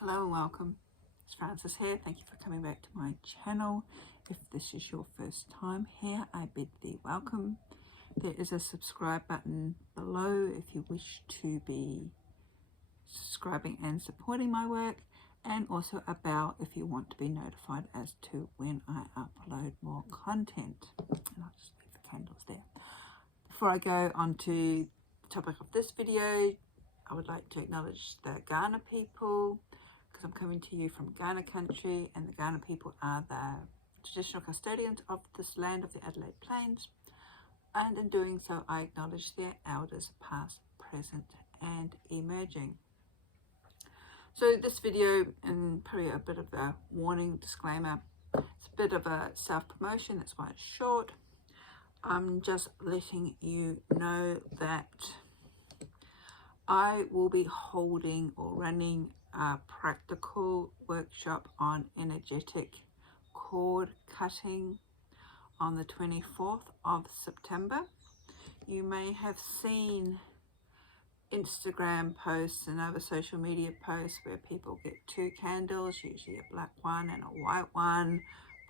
Hello and welcome. It's Frances here. Thank you for coming back to my channel. If this is your first time here, I bid thee welcome. There is a subscribe button below if you wish to be subscribing and supporting my work, and also a bell if you want to be notified as to when I upload more content. And I'll just leave the candles there. Before I go on to the topic of this video, I would like to acknowledge the Ghana people, because I'm coming to you from Ghana country, and the Ghana people are the traditional custodians of this land of the Adelaide Plains, and in doing so I acknowledge their elders past, present and emerging. So this video, and probably a bit of a warning disclaimer, it's a bit of a self-promotion, that's why it's short. I'm just letting you know that I will be holding or running a practical workshop on energetic cord cutting on the 24th of September. You may have seen Instagram posts and other social media posts where people get two candles, usually a black one and a white one,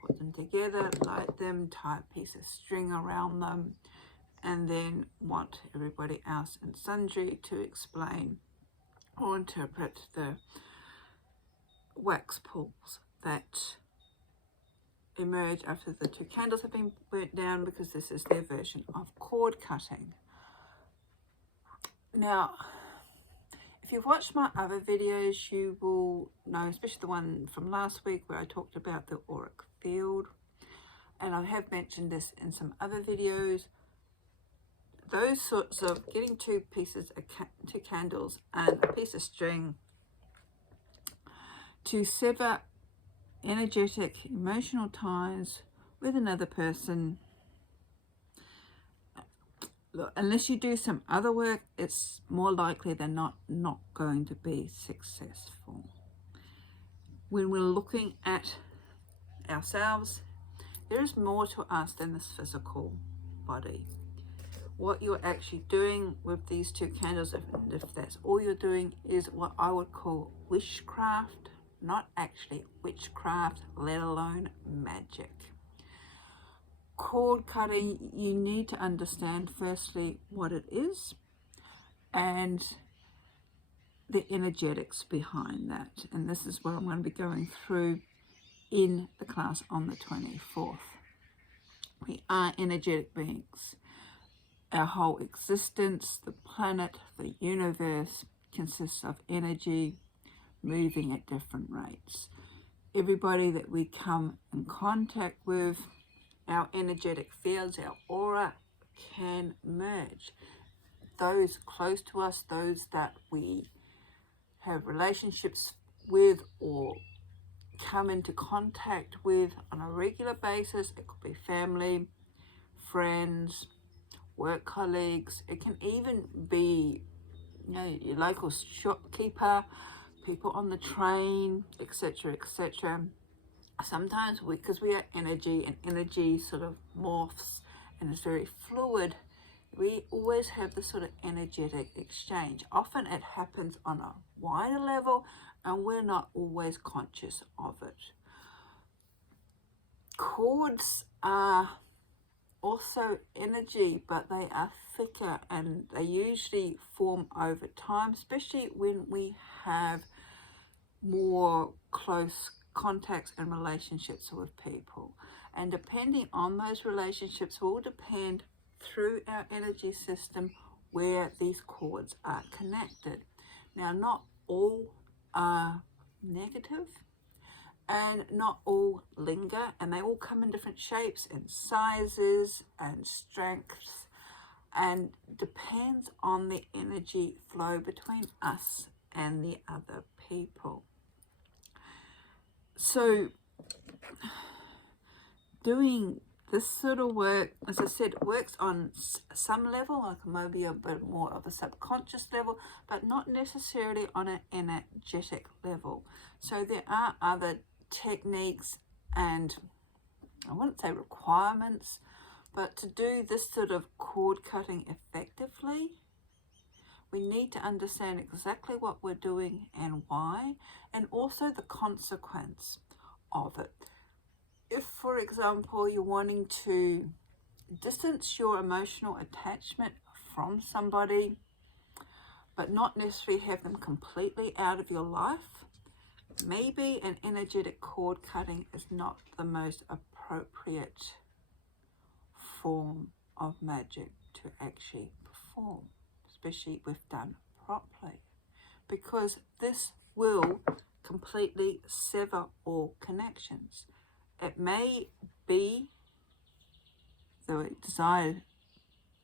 put them together, light them, tie a piece of string around them, and then want everybody else and sundry to explain or interpret the wax pools that emerge after the two candles have been burnt down, because this is their version of cord cutting. Now, if you've watched my other videos, you will know, especially the one from last week where I talked about the auric field, and I have mentioned this in some other videos, those sorts of getting two candles and a piece of string to sever energetic emotional ties with another person. Look, unless you do some other work, it's more likely than not going to be successful. When we're looking at ourselves, there is more to us than this physical body. What you're actually doing with these two candles, if that's all you're doing, is what I would call witchcraft, not actually witchcraft, let alone magic. Cord cutting, you need to understand firstly what it is and the energetics behind that. And this is what I'm going to be going through in the class on the 24th. We are energetic beings. Our whole existence, the planet, the universe, consists of energy moving at different rates. Everybody that we come in contact with, our energetic fields, our aura, can merge. Those close to us, those that we have relationships with or come into contact with on a regular basis, it could be family, friends, work colleagues, it can even be, your local shopkeeper, people on the train, etc., etc. Sometimes because we are energy, and energy sort of morphs and is very fluid, we always have this sort of energetic exchange. Often it happens on a wider level and we're not always conscious of it. Cords are also energy, but they are thicker and they usually form over time, especially when we have more close contacts and relationships with people. And depending on those relationships will depend through our energy system where these cords are connected. Now, not all are negative and not all linger, and they all come in different shapes and sizes and strengths, and depends on the energy flow between us and the other people. So doing this sort of work, as I said, works on some level, like maybe a bit more of a subconscious level, but not necessarily on an energetic level. So there are other techniques and, I wouldn't say requirements, but to do this sort of cord cutting effectively, we need to understand exactly what we're doing and why, and also the consequence of it. If, for example, you're wanting to distance your emotional attachment from somebody, but not necessarily have them completely out of your life, maybe an energetic cord cutting is not the most appropriate form of magic to actually perform, especially if done properly, because this will completely sever all connections. It may be the desired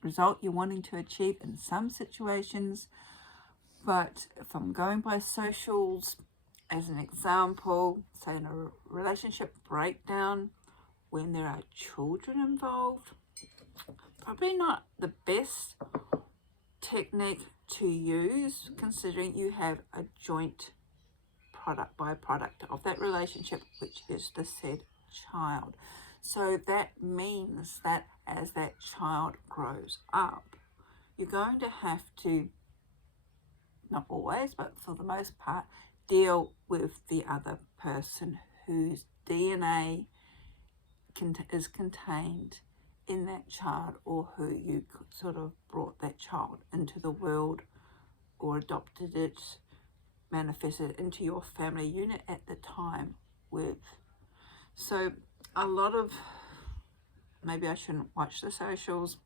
result you're wanting to achieve in some situations, but if I'm going by socials as an example, say in a relationship breakdown when there are children involved, probably not the best technique to use, considering you have a joint byproduct of that relationship, which is the said child. So that means that as that child grows up, you're going to have to, not always, but for the most part, deal with the other person whose DNA is contained in that child, or who you sort of brought that child into the world or adopted it, manifested it into your family unit at the time with. So a lot of, maybe I shouldn't watch the socials,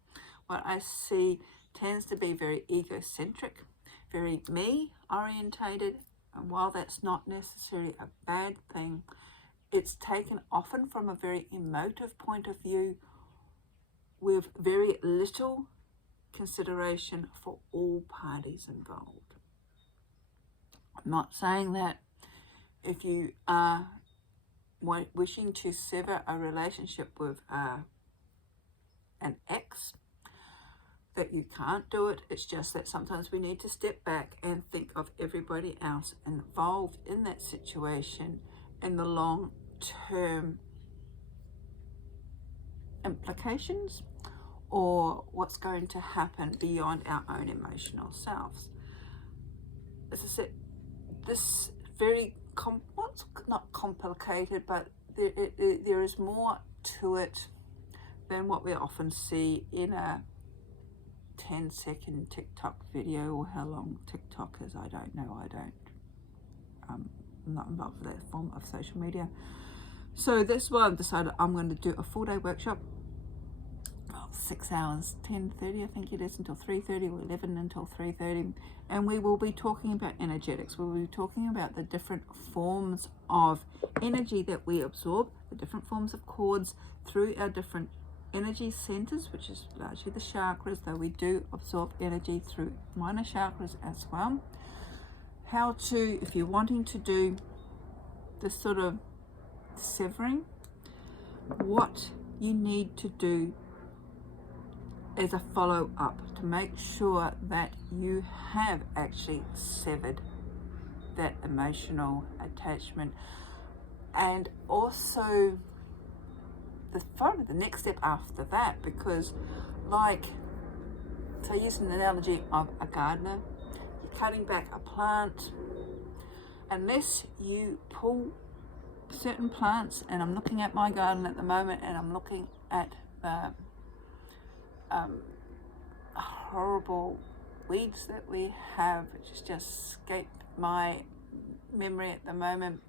what I see tends to be very egocentric, very me orientated, and while that's not necessarily a bad thing, it's taken often from a very emotive point of view with very little consideration for all parties involved. I'm not saying that if you are wishing to sever a relationship with an ex, that you can't do it. It's just that sometimes we need to step back and think of everybody else involved in that situation and the long-term implications, or what's going to happen beyond our own emotional selves. As I said, this very not complicated, but there is more to it than what we often see in a 10-second TikTok video, or how long TikTok is, I don't know. I'm not involved with that form of social media. So that's why I've decided I'm going to do a full-day workshop, 6 hours, 10:30 I think it is until 3:30, or 11 until 3:30, and we will be talking about energetics. We'll be talking about the different forms of energy that we absorb, the different forms of cords through our different energy centers, which is largely the chakras, though we do absorb energy through minor chakras as well. How to, if you're wanting to do this sort of severing, what you need to do as a follow-up to make sure that you have actually severed that emotional attachment, and also probably the next step after that, because like, so using an analogy of a gardener, you're cutting back a plant, unless you pull certain plants, and I'm looking at my garden at the moment, and I'm looking at the horrible weeds that we have, which has just escaped my memory at the moment,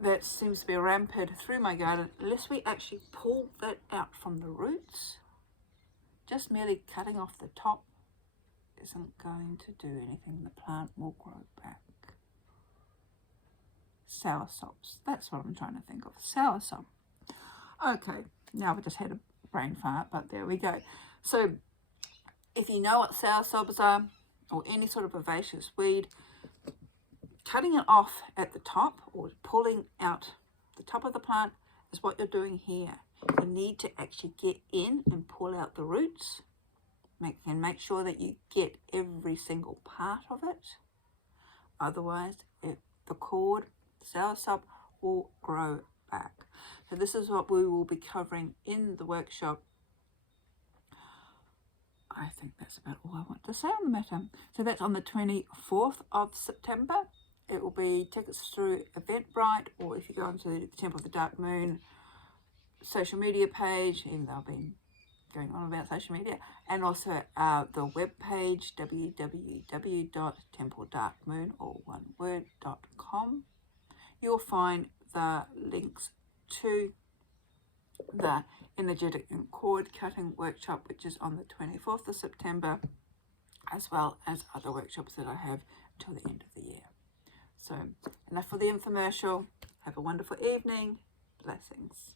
that seems to be rampant through my garden. Unless we actually pull that out from the roots, just merely cutting off the top isn't going to do anything. The plant will grow back. Soursops, that's what I'm trying to think of. Soursop. Okay, now we just had a brain fart, but there we go. So if you know what soursops are, or any sort of herbaceous weed, cutting it off at the top, or pulling out the top of the plant, is what you're doing here. You need to actually get in and pull out the roots, and make sure that you get every single part of it. Otherwise, the cord, the soursop, will grow back. So this is what we will be covering in the workshop. I think that's about all I want to say on the matter. So that's on the 24th of September. It will be tickets through Eventbrite, or if you go onto the Temple of the Dark Moon social media page, even though I've been going on about social media, and also the web page, www.templedarkmoon.com. You'll find the links to the energetic and cord cutting workshop, which is on the 24th of September, as well as other workshops that I have till the end of the year. So enough for the infomercial. Have a wonderful evening. Blessings.